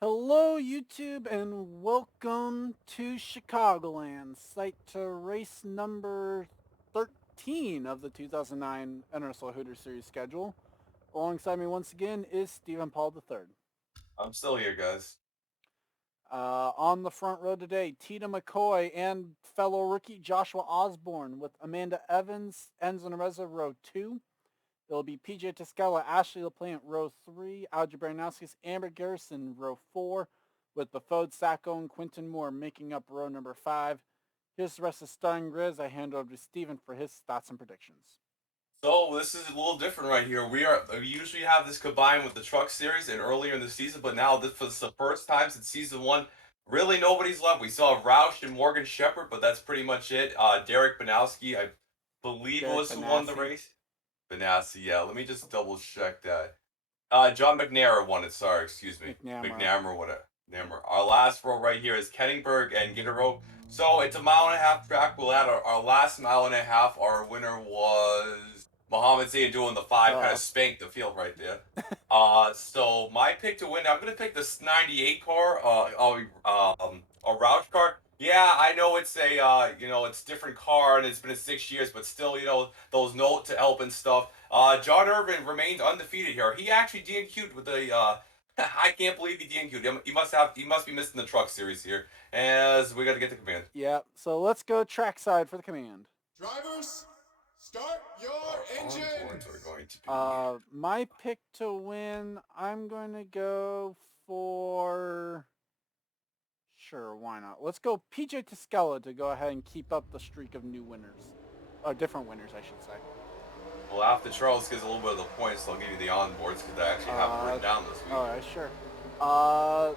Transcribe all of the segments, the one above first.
Hello, YouTube, and welcome to Chicagoland, site to race number 13 of the 2009 NRSL Hooters Series schedule. Alongside me once again is Stephen Paul III. I'm still here, guys. On the front row today, Tita McCoy and fellow rookie Joshua Osborne with Amanda Evans, Enzo Nereza, row 2. It'll be PJ Toscala, Ashley LaPlante, row 3, Audrey Baranowskis, Amber Garrison, row 4, with Bafode Sacco and Quinton Moore making up row number 5. Here's the rest of Starring Grizz. I hand over to Steven for his thoughts and predictions. So this is a little different right here. We usually have this combined with the Truck Series and earlier in the season, but now this was the first time since season one. Really, nobody's left. We saw Roush and Morgan Shepherd, but that's pretty much it. Derek Banowski, I believe, Derek was who won the Benassi. race. Banassi, yeah. Let me just double check that. John McNair won it. Sorry, excuse me, McNamara. McNamara, whatever. Our last row right here is Kenningberg and Gitterow. So it's a mile and a half track. We'll add our last mile and a half. Our winner was Muhammad Zayn doing the five, kind Duh. of spanked the field right there. So my pick to win, I'm gonna pick this '98 car, a Roush car. Yeah, I know it's a, it's a different car and it's been 6 years, but still, those note to help and stuff. John Irvin remained undefeated here. He actually DNQ'd with a, I can't believe he DNQ'd. He must be missing the Truck Series here, as we got to get the command. Yeah, so let's go trackside for the command. Drivers, start your Our onboards are engines. going to be. My pick to win, I'm going to go for. Sure, why not? Let's go PJ Toscala to go ahead and keep up the streak of new winners. Or different winners, I should say. Well, after Charles gives a little bit of the points, I'll give you the onboards because I actually have them written down this week. Alright, sure. Uh,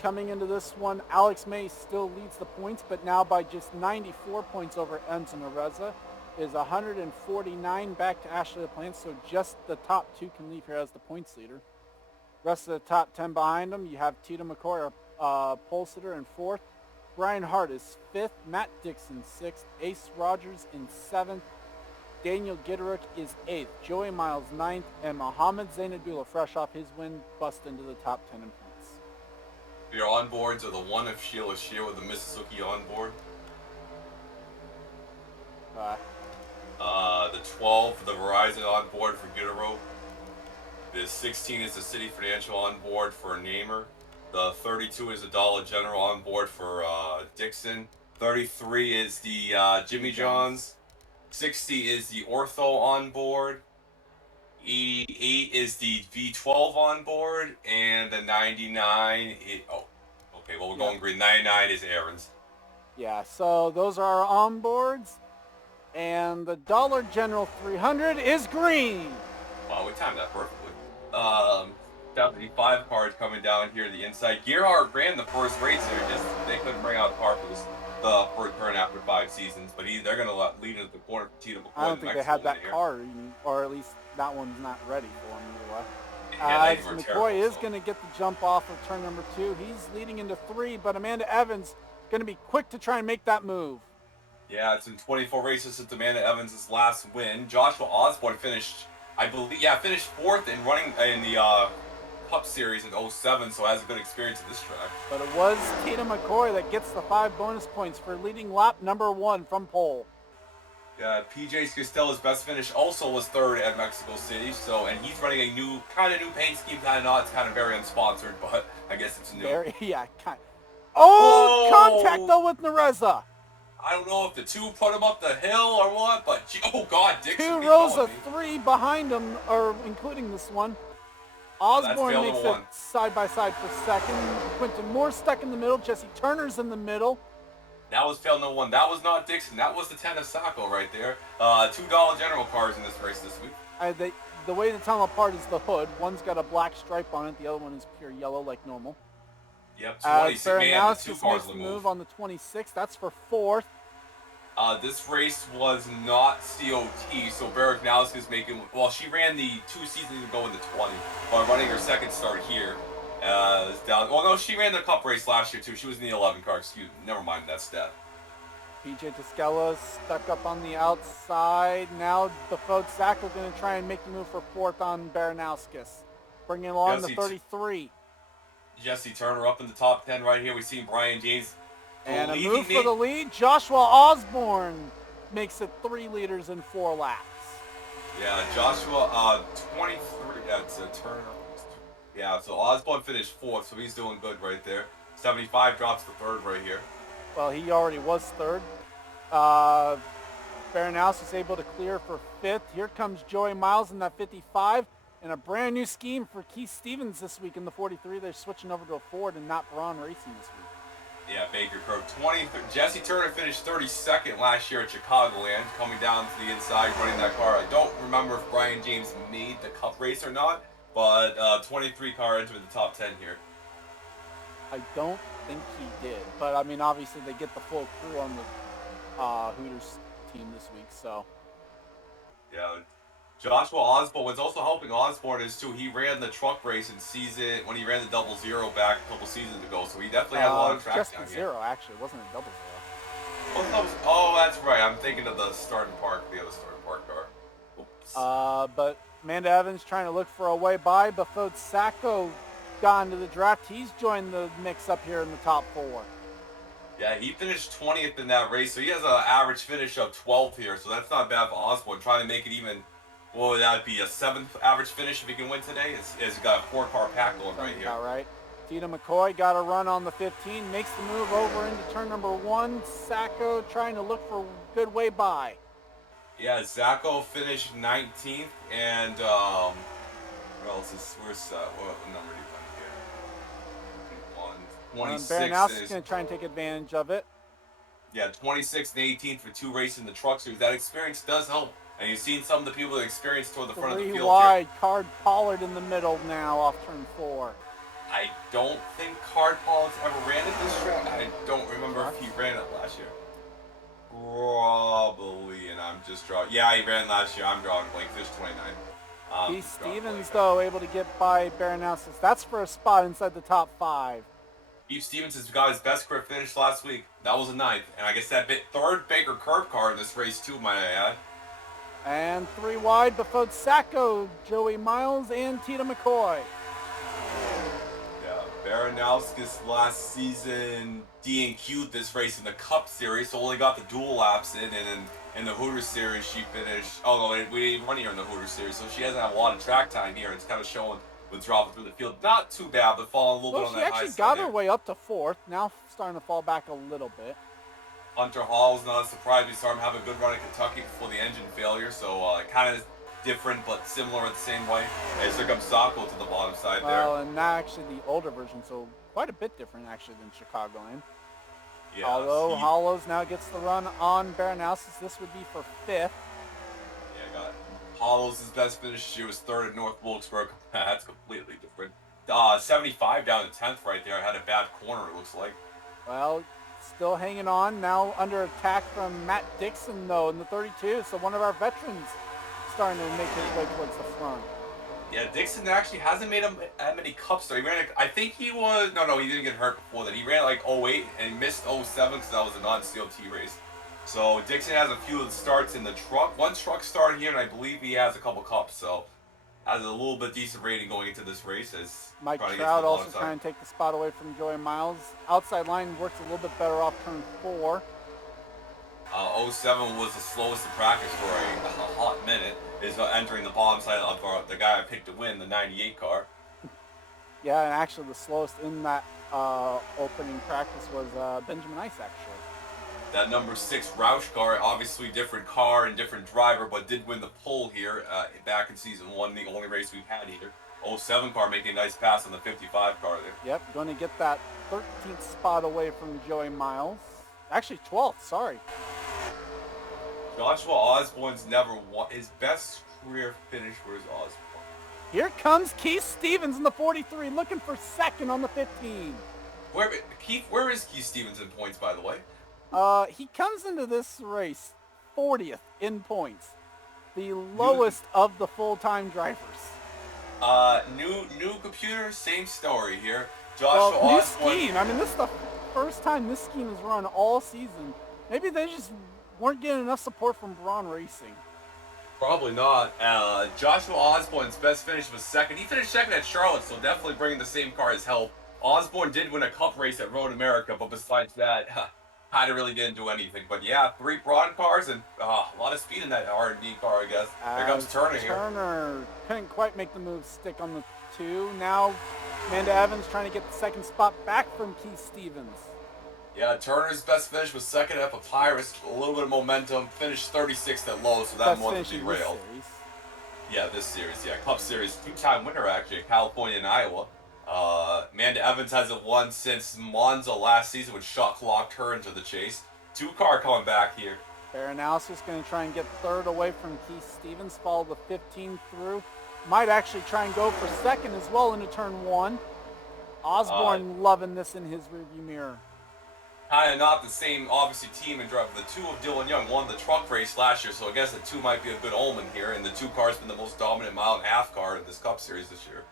Coming into this one, Alex May still leads the points, but now by just 94 points over Enzo Nereza. Is 149 back to Ashley LaPlante, so just the top two can leave here as the points leader. Rest of the top 10 behind him, you have Tita McCoy, pole sitter, in fourth. Brian Hart is fifth. Matt Dixon, sixth. Ace Rogers in seventh. Daniel Gitterick is eighth. Joey Miles, ninth. And Mohamed Zainadullah, fresh off his win, bust into the top 10 in points. Your onboards are the one of Sheila Shear with the Mississippi onboard. Uh, The 12, the Verizon onboard for Gitterow. The 16 is the City Financial onboard for Namer. The 32 is the Dollar General onboard for Dixon. 33 is the Jimmy John's. 60 is the Ortho onboard. 88 is the V12 onboard. And the 99 is. Oh, okay, well, we're going green. 99 is Aaron's. yeah, so those are our onboards. And the Dollar General 300 is green. Wow, we timed that perfectly. 75 cars coming down here the inside. Gerhardt ran the first race here, just they couldn't bring out par for the first turn after 5 seasons, but they're going to lead into the corner for Tita McCoy. I don't think they had that car, or at least that one's not ready for him either way. McCoy is going to get the jump off of turn number 2. He's leading into 3, but Amanda Evans going to be quick to try and make that move. Yeah, it's been 24 races since Amanda Evans' last win. Joshua Osborne finished, finished 4th in running in the Cup Series in 07, so has a good experience at this track. But it was Tita McCoy that gets the 5 bonus points for leading lap number 1 from pole. Yeah, PJ Costello's best finish also was 3rd at Mexico City, and he's running a new paint scheme, kind of not, it's kind of very unsponsored, but I guess it's new. Contact though with Nereza. I don't know if the 2 put him up the hill or what, but oh god, Dixon. 2 rows of 3 behind him, or including this one. Osborne makes it side by side for second. Quinton Moore stuck in the middle. Jesse Turner's in the middle. That was fail number 1. That was not Dixon. That was the 10 of Sacco right there. $2 General cars in this race this week. The way to tell them apart is the hood. One's got a black stripe on it. The other one is pure yellow like normal. Yep, Baranowskis makes the move on the 26th. That's for 4th. This race was not COT, so Baranowski's making. Well, she ran the 2 seasons ago in the 20, but running her second start here. Down. Well, no, she ran the Cup race last year too. She was in the 11 car. Excuse me. Never mind that stat. PJ Toscala stuck up on the outside. Now Bafode Sacco going to try and make the move for 4th on Baranowskis. Bringing along the 33. Jesse Turner up in the top 10 right here. We see Brian James. And a move for the lead. Joshua Osborne makes it 3 liters in 4 laps. Yeah, Joshua, 23. That's a Turner. Yeah, so Osborne finished 4th, so he's doing good right there. 75 drops to 3rd right here. Well, he already was 3rd. Baranowski is able to clear for 5th. Here comes Joey Miles in that 55. And a brand new scheme for Keith Stevens this week in the 43. They're switching over to a Ford and not Braun Racing this week. Yeah, Baker Curve 20. Jesse Turner finished 32nd last year at Chicagoland, coming down to the inside, running that car. I don't remember if Brian James made the Cup race or not, but 23 car entered the top 10 here. I don't think he did, but I mean, obviously they get the full crew on the Hooters team this week, so. Yeah. Joshua Osborne was also helping Osborne is too. He ran the truck race in season when he ran the 00 back a couple seasons ago, so he definitely had a lot of track just down the here. 0 actually, it wasn't a 00. Oh, that's right. I'm thinking of the starting park, the other starting park car. Oops. But Amanda Evans trying to look for a way by. Before Sacco got into the draft, he's joined the mix up here in the top 4. Yeah, he finished 20th in that race, so he has an average finish of 12th here, so that's not bad for Osborne. Trying to make it even. What would that be, a 7th average finish if he can win today? He's got a 4-car pack going right here. All right. Tita McCoy got a run on the 15, makes the move over into turn number 1. Sacco trying to look for a good way by. Yeah, Zacco finished 19th, and what else is, what number do you find here? 26. Baranowski's going to try and take advantage of it. Yeah, 26th and 18th for 2 races in the truck series. That experience does help. And you've seen some of the people that experience toward the front of the field 3 wide, here. Card Pollard in the middle now off turn 4. I don't think Card Pollard's ever ran at this track. I don't remember if he ran it last year. Probably, and I'm just drawing. Yeah, he ran last year. I'm drawing blank. There's 29. Keith Stevens, though, able to get by Baranowski. That's for a spot inside the top 5. Keith Stevens has got his best career finish last week. That was a 9th. And I guess that 3rd Baker Curve car in this race, too, might I add. And 3 wide, before Sacco, Joey Miles, and Tita McCoy. Yeah, Baranowski's last season DNQ'd this race in the Cup Series, so only got the dual laps in, and in the Hooters Series she finished. Oh no, we didn't even run here in the Hooters Series, so she hasn't had a lot of track time here. It's kind of showing with dropping through the field. Not too bad, but falling a little bit on that high side. She actually got her way up to 4th. Now starting to fall back a little bit. Hunter Hall's not a surprise. We saw him have a good run in Kentucky before the engine failure, so kind of different but similar at the same way. And here comes Sacco to the bottom side there. Well, and now actually the older version, so quite a bit different actually than Chicagoland. Yeah, although Hollows now gets the run on Baranowski, this would be for 5th. Yeah, got it. Hollows' best finish this year was 3rd at North Wilkesburg. That's completely different. 75 down to 10th right there. Had a bad corner, it looks like. Well, still hanging on. Now under attack from Matt Dixon, though, in the 32. So one of our veterans starting to make his way towards the front. Yeah, Dixon actually hasn't made that many cups, though. He ran, I think he was, no, he didn't get hurt before that. He ran like 08 and he missed 07 because that was a non-COT race. So Dixon has a few of the starts in the truck. One truck start here, and I believe he has a couple cups. So has a little bit decent rating going into this race. As Mike Trout also trying to take the spot away from Joey Miles. Outside line works a little bit better off turn 4. 07 was the slowest in practice for a hot minute. Is entering the bottom side of the guy I picked to win, the 98 car. Yeah, and actually the slowest in that opening practice was Benjamin Ice, actually. That number 6 Roush car, obviously different car and different driver, but did win the pole here back in season 1, the only race we've had either. 07 car making a nice pass on the 55 car there. Yep, going to get that 13th spot away from Joey Miles. Actually 12th, sorry. Joshua Osborne's never won. His best career finish was Osborne. Here comes Keith Stevens in the 43, looking for 2nd on the 15. Where is Keith Stevens in points, by the way? He comes into this race 40th in points. The lowest of the full-time drivers. New computer, same story here. Joshua Osborne. New scheme. I mean, this is the first time this scheme is run all season. Maybe they just weren't getting enough support from Braun Racing. Probably not. Joshua Osborne's best finish was 2nd. He finished 2nd at Charlotte, so definitely bringing the same car as help. Osborne did win a cup race at Road America, but besides that, kind of really didn't do anything. But yeah, 3 brawn cars and a lot of speed in that R&D car, I guess. There comes Turner here. Turner couldn't quite make the move stick on the 2. Now Amanda Evans trying to get the second spot back from Keith Stevens. Yeah, Turner's best finish was second at Papyrus. A little bit of momentum. Finished 36th at Low, so that wasn't derailed. Yeah, this series. Yeah, Cup Series. 2-time winner, actually, California and Iowa. Amanda Evans hasn't won since Monza last season, which shock-locked her into the chase. 2-car coming back here. Baranowski's going to try and get third away from Keith Stevens, follow the 15 through. Might actually try and go for second as well into turn 1. Osborne loving this in his rearview mirror. Kind of not the same, obviously, team and driver. The 2 of Dylan Young won the truck race last year, so I guess the 2 might be a good omen here. And the 2 car's been the most dominant mile-and-a-half car in this Cup Series this year.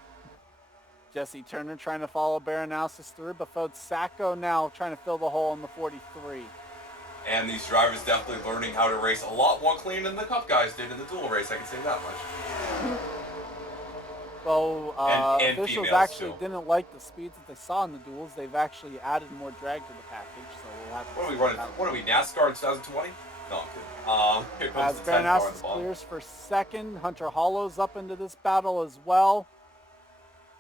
Jesse Turner trying to follow Baranowskis through. Befode Sacco now trying to fill the hole in the 43. And these drivers definitely learning how to race a lot more clean than the Cup guys did in the dual race, I can say that much. Well, and officials actually didn't like the speeds that they saw in the duels. They've actually added more drag to the package, so we'll have to. What are we running? What are we, NASCAR in 2020? No, I'm kidding. Here comes the 10 car on the bottom. Clears for second. Hunter Hollow's up into this battle as well.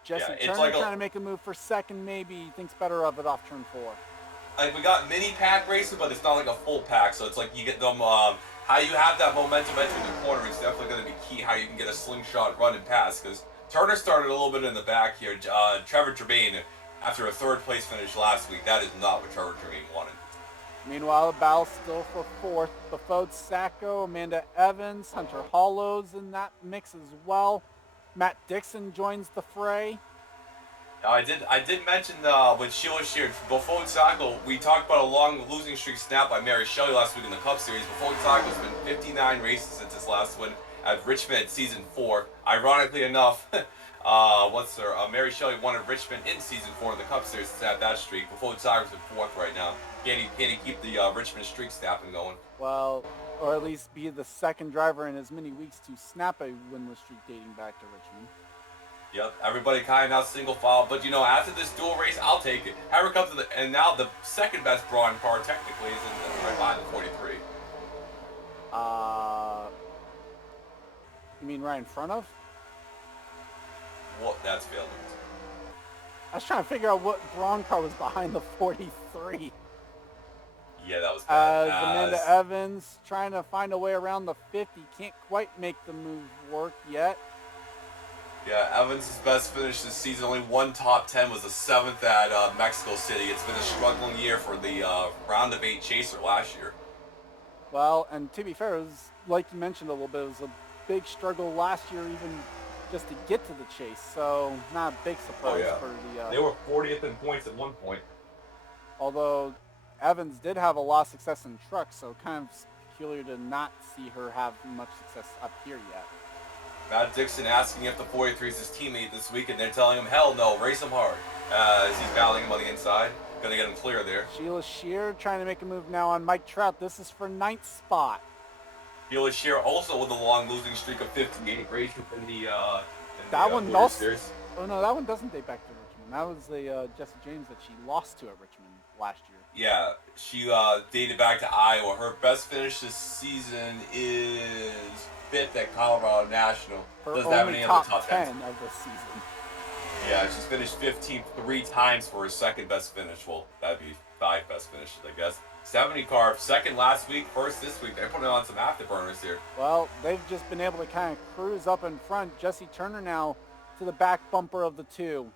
Jesse Turner trying to make a move for second, maybe. He thinks better of it off turn 4. Like, we got mini pack races, but it's not like a full pack, so it's like you get them, how you have that momentum entering the corner is definitely going to be key, how you can get a slingshot run and pass, because Turner started a little bit in the back here. Trevor Germain, after a 3rd place finish last week, that is not what Trevor Germain wanted. Meanwhile, the battle still for 4th. Befode Sacco, Amanda Evans, Hunter Hollow's in that mix as well. Matt Dixon joins the fray. I did mention with Sheila Shear, Befode Sacco, we talked about a long losing streak snapped by Mary Shelley last week in the Cup Series. Befode Sacco's been 59 races since his last win at Richmond at Season 4. Ironically enough, Mary Shelley won at Richmond in Season 4 in the Cup Series to snap that streak. Befode Sacco's in 4th right now. Can he keep the Richmond streak snapping going? Well, or at least be the second driver in as many weeks to snap a winless streak dating back to Richmond. Yep, everybody kind of now single file, but you know, after this dual race, I'll take it. However, comes to and now the second best brawn car technically is right behind the 43. You mean right in front of? Well, that's failing. I was trying to figure out what brawn car was behind the 43. Yeah, that was bad. Amanda Evans trying to find a way around the 50. Can't quite make the move work yet. Yeah, Evans' best finish this season, only 1 top 10, was the 7th at Mexico City. It's been a struggling year for the round of 8 chaser last year. Well, and to be fair, it was, like you mentioned a little bit, it was a big struggle last year even just to get to the chase. So not a big surprise for the... They were 40th in points at one point. Although Evans did have a lot of success in trucks, so kind of peculiar to not see her have much success up here yet. Matt Dixon asking if the 43 is his teammate this week, and they're telling him, hell no, race him hard. As he's battling him on the inside. Going to get him clear there. Sheila Shear trying to make a move now on Mike Trout. This is for 9th spot. Sheila Shear also with a long losing streak of 58 races in the that one also. Series. Oh no, that one doesn't date back to Richmond. That was the Jesse James that she lost to at Richmond last year. Yeah, she dated back to Iowa. Her best finish this season is 5th at Colorado National. Her Doesn't only have any other top top 10 10s. of the season. Yeah, she's finished 15th 3 times for her 2nd best finish. Well, that'd be 5 best finishes, I guess. 70 car, 2nd last week, 1st this week. They're putting on some afterburners here. Well, they've just been able to kind of cruise up in front. Jesse Turner now to the back bumper of the 2.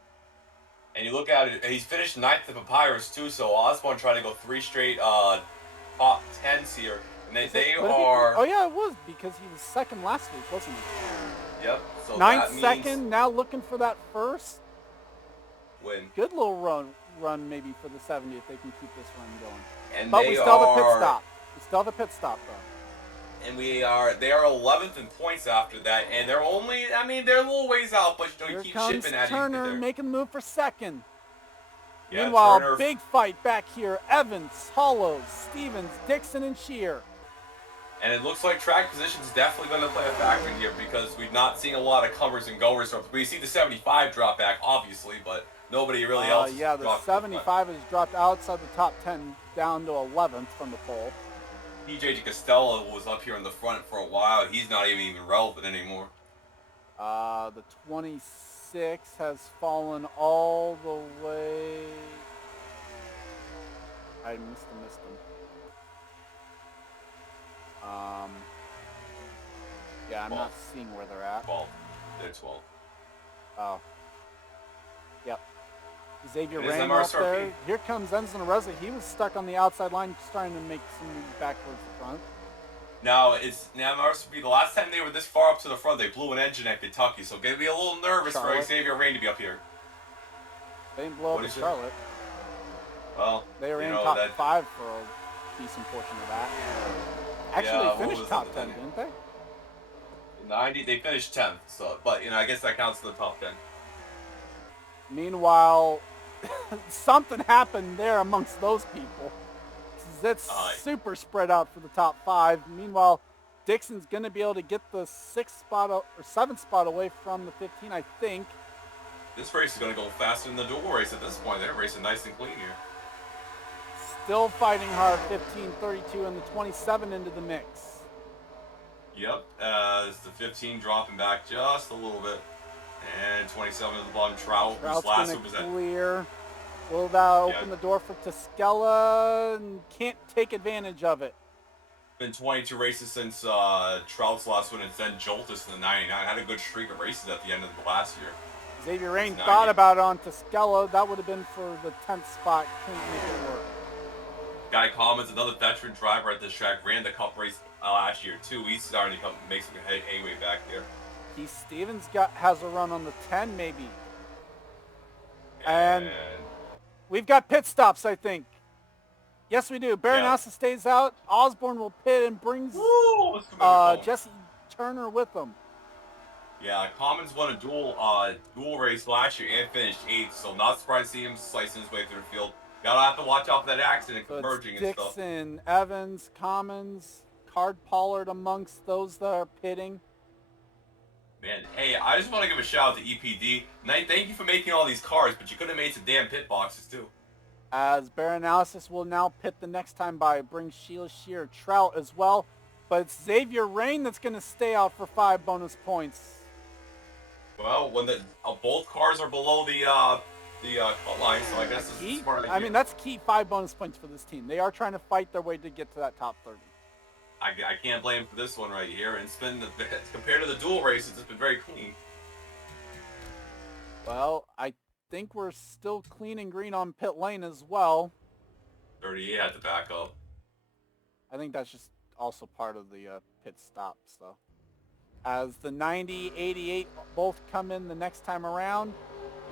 And you look at it, he's finished 9th at Papyrus too, so Osborne trying to go 3 straight top 10s here. And they are... Oh yeah, it was, because he was 2nd last week, wasn't he? Yep. So 9th, 2nd, now looking for that 1st. Win. Good little run maybe for the 70 if they can keep this run going. And but we still have a pit stop. We still have a pit stop though. And they are 11th in points after that, and they're only, I mean, they're a little ways out, but you know, you keep shipping at Turner you. making a move for 2nd. Yeah, Meanwhile, Turner, big fight back here. Evans, Hollows, Stevens, Dixon, and Shear. And it looks like track position is definitely going to play a factor here because we've not seen a lot of comers and goers. We see the 75 drop back, obviously, but Nobody really else. Yeah, the 75 has dropped outside the top 10 down to 11th from the poll. PJ Costello was up here in the front for a while. He's not even relevant anymore. The 26 has fallen all the way. I missed him. Yeah, I'm 12. not seeing where they're at. 12. They're 12. Oh. Yep. Xavier It is Rain up MRSRP. there. Here comes Enzo Reza. He was stuck on the outside line, starting to make some moves back towards the front. Now, it's MRSRP. The last time they were this far up to the front, they blew an engine at Kentucky, so get me a little nervous Charlotte. for Xavier Rain to be up here. They didn't blow up in Charlotte. Well, they were in top 5 for a decent portion of that. Actually, they finished top 10, didn't they? 90, they finished 10th, so, but, I guess that counts to the top 10. Meanwhile, something happened there amongst those people. That's super spread out for the top 5. Meanwhile, Dixon's going to be able to get the 6th spot or 7th spot away from the 15, I think. This race is going to go faster than the dual race at this point. They're racing nice and clean here. Still fighting hard, 15-32, and the 27 into the mix. Yep, it's the 15 dropping back just a little bit. And 27 at the bottom, Trout. Trout's last going to clear. Will that open the door for Toscala? And can't take advantage of it. Been 22 races since Trout's last one, and then Joltis in the 99. Had a good streak of races at the end of the last year. Xavier Rain thought about it on Toscala. That would have been for the 10th spot. Couldn't make it work. Guy Commons, another veteran driver at this track, ran the Cup race last year too. He's starting to make some headway back here. Keith Stevens has a run on the 10 maybe. And we've got pit stops, I think. Yes, we do. Baranowski stays out. Osborne will pit and brings Jesse Turner with him. Yeah, Commons won a dual race last year and finished 8th, so not surprised to see him slicing his way through the field. Gotta have to watch out for that accident converging and stuff. Dixon, Evans, Commons, Card Pollard amongst those that are pitting. Man, hey, I just want to give a shout out to EPD. Thank you for making all these cars, but you could have made some damn pit boxes too. As Baranowski will now pit the next time by, brings Sheila Shear, Trout as well. But it's Xavier Rain that's going to stay out for 5 bonus points. Well, when both cars are below the cut line, so I guess this is a smart idea. I mean, that's key 5 bonus points for this team. They are trying to fight their way to get to that top 30. I can't blame him for this one right here. And it's been, compared to the dual races, it's been very clean. Well, I think we're still clean and green on pit lane as well. 38 had to back up. I think that's just also part of the pit stops, though. As the 90, 88 both come in the next time around,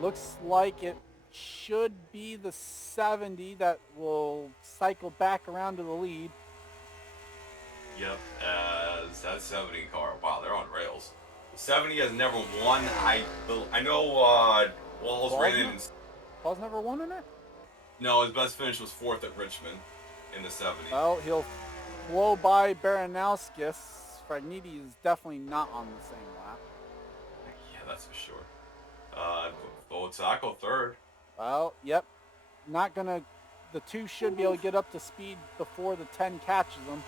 looks like it should be the 70 that will cycle back around to the lead. Yep, that 70 car. Wow, they're on rails. The 70 has never won. I know Walls ran in. Paul's never won in it? No, his best finish was 4th at Richmond in the 70. Well, he'll blow by Baranowski. Fragniti is definitely not on the same lap. Yeah, that's for sure. Osako 3rd. Well, yep. Not gonna. The 2 should be able to get up to speed before the 10 catches them.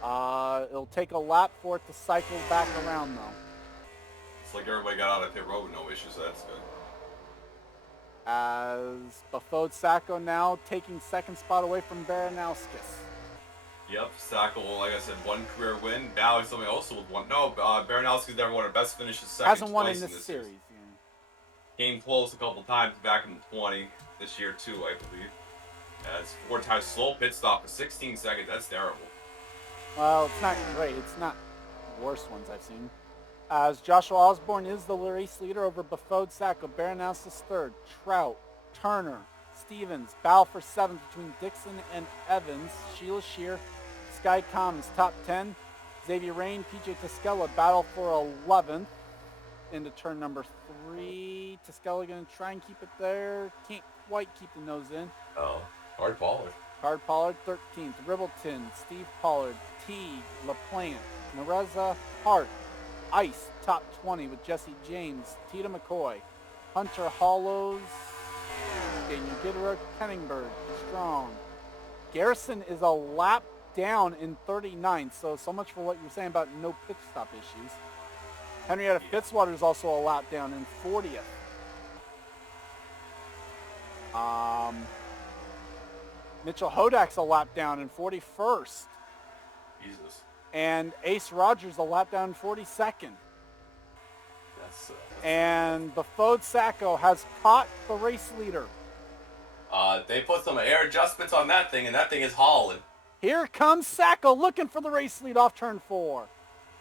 It'll take a lap for it to cycle back around, though. It's like everybody got out of pit road with no issues, so that's good. As Bafode Sacco now taking 2nd spot away from Baranowski. Yep, Sacco, like I said, 1 career win. Now somebody also with 1. No, Baranowski's never won. Her best finish is 2nd. Hasn't won in this series. Yeah. Came close a couple times back in 20 this year too, I believe. As 4 times slow pit stop for 16 seconds. That's terrible. Well, it's not great. It's not the worst ones I've seen. As Joshua Osborne is the race leader over Bafode Sacco. Baranowski's 3rd. Trout, Turner, Stevens, battle for 7th between Dixon and Evans. Sheila Shear, Sky Commons, top 10. Xavier Rain, PJ Toscala battle for 11th into turn number 3. Toscala going to try and keep it there. Can't quite keep the nose in. Oh, Card Pollard. Card Pollard, 13th. Rebelton, Steve Pollard, Teague, LaPlante, Nereza, Hart, Ice, top 20 with Jesse James, Tita McCoy, Hunter Hollows, Daniel Gitterer, Kenningberg, Strong. Garrison is a lap down in 39th, so much for what you're saying about no pit stop issues. Henrietta Fitzwater is also a lap down in 40th. Mitchell Hodak's a lap down in 41st. Jesus. And Ace Rogers a lap down in 42nd. That's and Befode Sacco has caught the race leader. They put some air adjustments on that thing, and that thing is hauling. Here comes Sacco looking for the race lead off turn 4.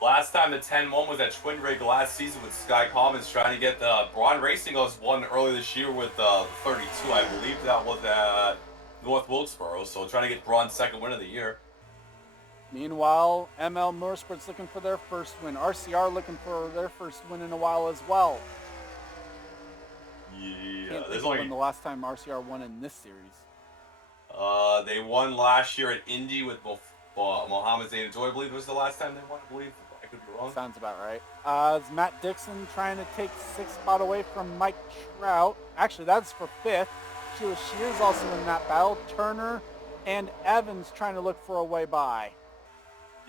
Last time the 10-1 was at Twin Rig last season with Sky Commons trying to get the Braun Racing was won earlier this year with 32. I believe that was at North Wilkesboro, so trying to get Braun's second win of the year. Meanwhile, ML Motorsports looking for their first win. RCR looking for their first win in a while as well. Yeah, there's only when the last time RCR won in this series. They won last year at Indy with Mohammed Zain Joy. I believe was the last time they won. I believe I could be wrong. Sounds about right. It's Matt Dixon trying to take 6th spot away from Mike Trout. Actually, that's for 5th. Sheila Shears also in that battle. Turner and Evans trying to look for a way by.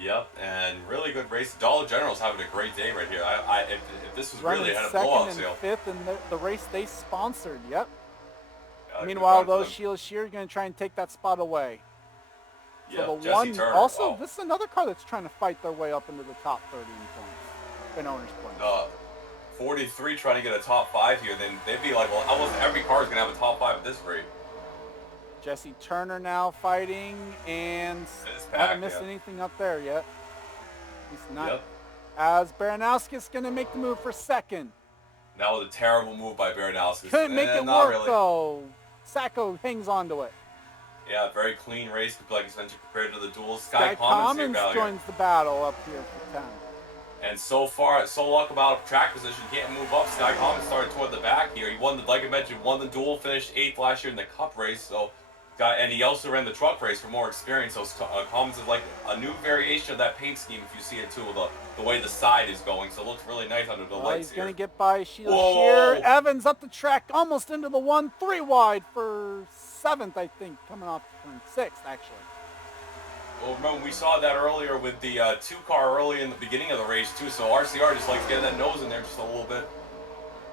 Yep, and really good race. Dollar General's having a great day right here. If this was Running really had a second blowout and sale. 5th in the race they sponsored. Yep. Meanwhile, though, Sheila Shear is going to try and take that spot away. Yeah, so the Jesse one, Turner. also, this is another car that's trying to fight their way up into the top 30 in points, in owners' points. 43 trying to get a top 5 here, then they'd be like, well, almost every car is going to have a top 5 at this rate. Jesse Turner now fighting, and haven't missed anything up there yet. At least not. Yep. As Baranowski's going to make the move for second. That was a terrible move by Baranowski. Couldn't make it work, though. Sacco hangs on to it. Yeah, very clean race, like you mentioned, compared to the duels. Sky Commons joins the battle up here for 10. And so far, so luck about track position, can't move up. Sky Commons started toward the back here. He won the, like I mentioned, won the duel, finished 8th last year in the Cup race. So, and he also ran the truck race for more experience. So Commons is like a new variation of that paint scheme, if you see it too, the way the side is going. So it looks really nice under the lights He's here. going to get by Sheila Shear. Evans up the track, almost into the 1-3 wide for 7th, I think, coming off turn 6th, actually. Well, remember, we saw that earlier with the 2-car early in the beginning of the race, too. So RCR just likes getting that nose in there just a little bit.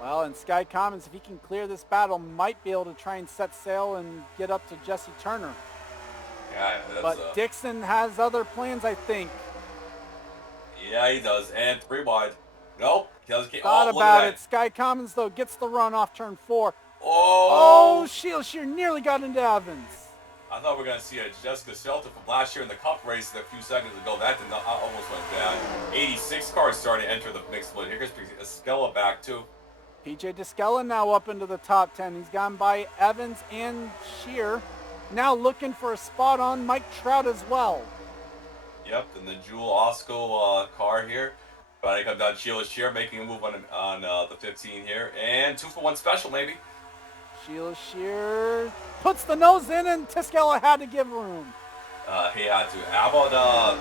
Well, and Sky Commons, if he can clear this battle, might be able to try and set sail and get up to Jesse Turner. Yeah, but Dixon has other plans, I think. Yeah, he does. And 3 wide. Nope. He doesn't get. Thought about it. Sky Commons, though, gets the run off turn 4. Oh, Sheila Shear nearly got into Evans. I thought we were going to see a Jessica Shelton from last year in the Cup race a few seconds ago. That did not, almost went down. 86 cars starting to enter the mixed split. Here goes Escella back, too. PJ Descella now up into the top 10. He's gone by Evans and Shear. Now looking for a spot on Mike Trout as well. Yep, and the Jewel Osco car here. But I come down Sheila Shear making a move on the 15 here. And 2-for-1 special, maybe. Sheila Shear puts the nose in, and Tiscala had to give room. He had to. How about,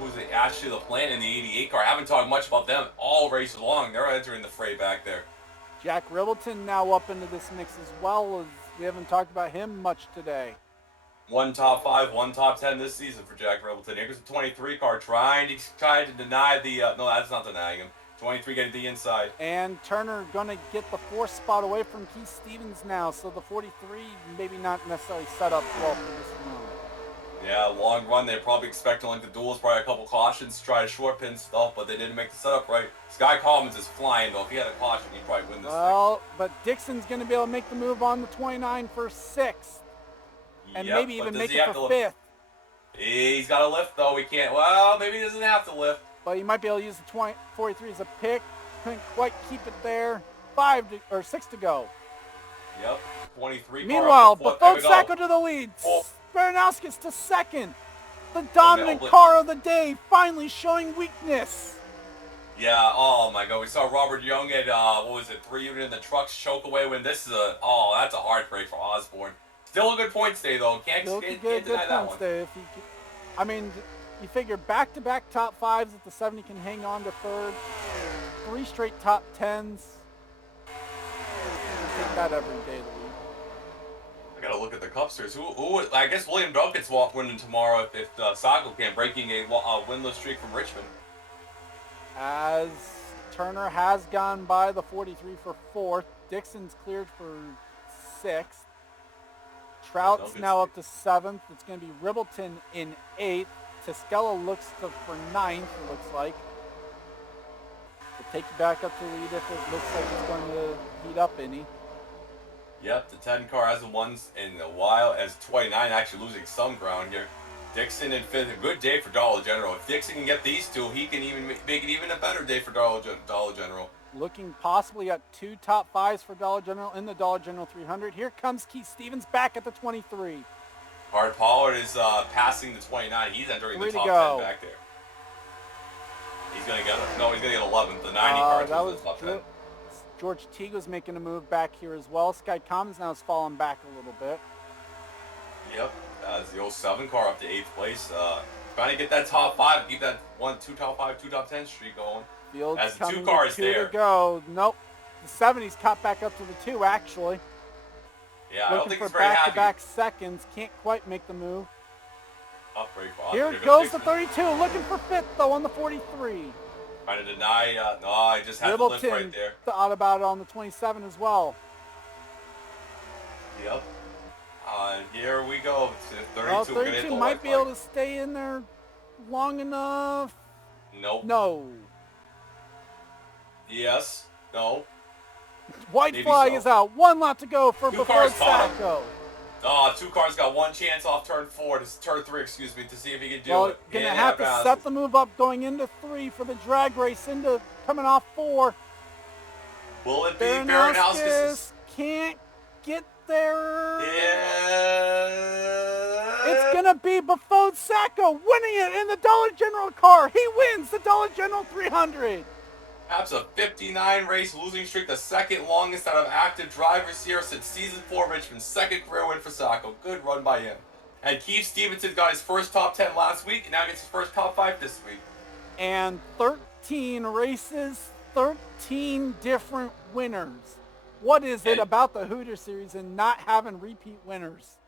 who's it? Ashley LaPlante in the 88 car. I haven't talked much about them all race long. They're entering the fray back there. Jack Rebelton now up into this mix as well. As we haven't talked about him much today. 1 top 5, 1 top 10 this season for Jack Rebelton. Here's the 23 car trying to deny the. No, that's not denying him. 23 getting the inside. And Turner going to get the 4th spot away from Keith Stevens now. So the 43 maybe not necessarily set up well for this run. Yeah, long run. They're probably expecting like the duels, probably a couple cautions, try to short pin stuff, but they didn't make the setup right. Sky Commons is flying though. If he had a caution, he'd probably win this thing. But Dixon's going to be able to make the move on the 29 for 6th. And maybe even make it for 5th. He's got to lift though. We can't. Well, maybe he doesn't have to lift. But you might be able to use the 43 as a pick. Couldn't quite keep it there. 6 to go. Yep. 23. Meanwhile, Befode Sacco to the lead. Baranowskis to 2nd. The dominant car of the day finally showing weakness. Yeah, oh my God. We saw Robert Young at, 3 even in the trucks choke away when this is that's a heartbreak for Osborne. Still a good points day, though. Can't deny that one. Day if you figure back-to-back top 5s at the 70 can hang on to 3rd. 3 straight top 10s. take that every day of the week. I gotta look at the Cup Series. Who? I guess William Duncan's winning tomorrow if Sago can, breaking a winless streak from Richmond. As Turner has gone by the 43 for 4th. Dixon's cleared for 6th. Trout's now up to 7th. It's going to be Rebelton in 8th. Tiscala looks for 9th, it looks like. We'll take you back up to lead if it looks like it's going to heat up any. Yep, the 10 car hasn't won in a while, as 29 actually losing some ground here. Dixon in 5th, a good day for Dollar General. If Dixon can get these two, he can even make it even a better day for Dollar General. Looking possibly at 2 top 5s for Dollar General in the Dollar General 300. Here comes Keith Stevens back at the 23. Hard Pollard is passing the 29. He's entering the top 10 back there. He's going to get it. No, he's going to get 11th. The 90 car that was the top 10. George Teague was making a move back here as well. Sky Commons now has fallen back a little bit. Yep, as the 07 car up to 8th place. Trying to get that top 5, keep that 2 top 5, 2 top 10 streak going. Fields as the coming 2 cars to there. Go. Nope. The 70's caught back up to the 2, actually. Yeah, I don't think he's very happy. happy. Back-to-back seconds. Can't quite make the move. Up very far. Here goes the 32. Looking for 5th, though, on the 43. Trying to deny. No, I just had the lift right there. Thought about it on the 27 as well. Yep. Here we go. 32. Well, 32 might be able to stay in there long enough. Nope. No. Yes. No. White maybe flag is out. 1 lap to go for Before Sacco. 2 cars got 1 chance off turn 4 to turn 3, excuse me, to see if he can do it. Gonna have to set the move up going into 3 for the drag race into coming off 4. Will it be Baranowskis? Can't get there. Yeah. It's gonna be Before Sacco winning it in the Dollar General car. He wins the Dollar General 300. Perhaps a 59 race losing streak, the second longest out of active drivers here since season 4 Richmond's second career win for Sacco. Good run by him. And Keith Stevenson got his first top 10 last week, and now gets his first top 5 this week. And 13 races, 13 different winners. What is it about the Hooters series and not having repeat winners?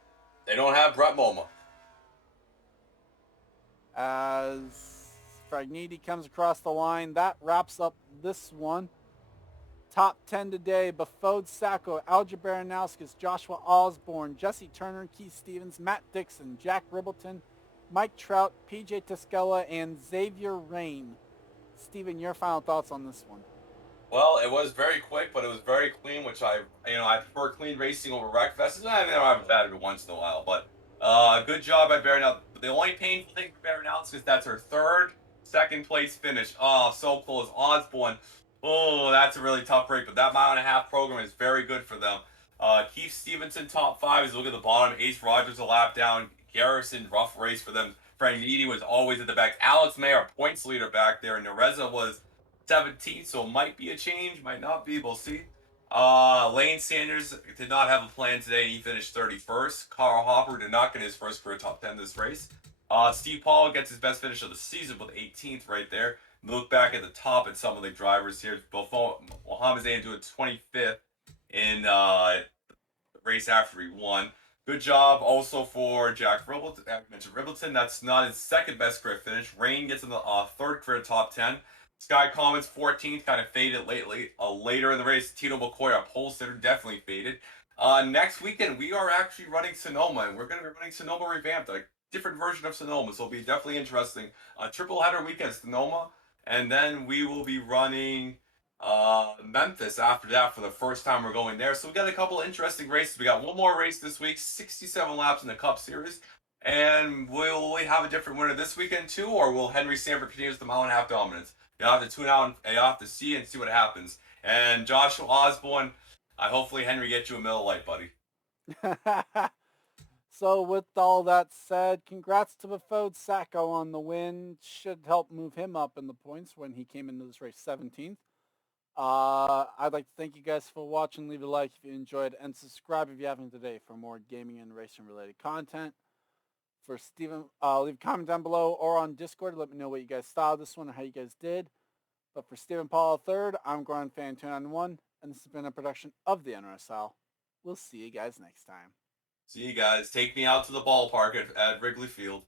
They don't have Brett Moma. As Fragniti comes across the line, that wraps up this one. Top 10 today: Befode Sacco, Alger Baranowskis, Joshua Osborne, Jesse Turner, Keith Stevens, Matt Dixon, Jack Rebelton, Mike Trout, PJ Tiscala, and Xavier Rain. Steven, your final thoughts on this one? Well, it was very quick, but it was very clean, which I prefer clean racing over wreck fests. I mean, I've had it once in a while, but good job by Baranowskis. The only painful thing for Baranowskis is that's her second place finish. Oh, so close. Osborne. Oh, that's a really tough break, but that mile-and-a-half program is very good for them. Keith Stevenson, top 5. As you look at the bottom, Ace Rogers a lap down. Garrison, rough race for them. Frank Needy was always at the back. Alex Mayer, points leader back there. Nereza was 17th, so it might be a change, might not be. We'll see. Lane Sanders did not have a plan today. He finished 31st. Carl Hopper did not get his first career top 10 this race. Steve Paul gets his best finish of the season with 18th right there. Look back at the top at some of the drivers here. Mohamed Zayn doing 25th in race after he won. Good job also for Jack Rebelton. I mentioned Rebelton. That's not his second best career finish. Rain gets in the third career top 10. Sky Commons 14th, kind of faded lately. Later in the race, Tito McCoy, our pole sitter, definitely faded. Next weekend, we are actually running Sonoma, and we're going to be running Sonoma revamped, a different version of Sonoma, so it'll be definitely interesting. Triple header weekend, Sonoma, and then we will be running Memphis after that for the first time we're going there. So we got a couple of interesting races. We got one more race this week, 67 laps in the Cup Series. And will we have a different winner this weekend too, or will Henry Sanford continue the mile-and-a-half dominance? You'll have to tune out and you'll have to see what happens. And Joshua Osborne, hopefully Henry gets you a Miller Lite, buddy. So with all that said, congrats to Befode Sacco on the win. Should help move him up in the points when he came into this race 17th. I'd like to thank you guys for watching. Leave a like if you enjoyed, and subscribe if you haven't today for more gaming and racing related content. For Steven, leave a comment down below or on Discord. Let me know what you guys thought of this one or how you guys did. But for Stephen Paul III, I'm Gordon Fan 291, and this has been a production of the NRSL. We'll see you guys next time. See you guys. Take me out to the ballpark at Wrigley Field.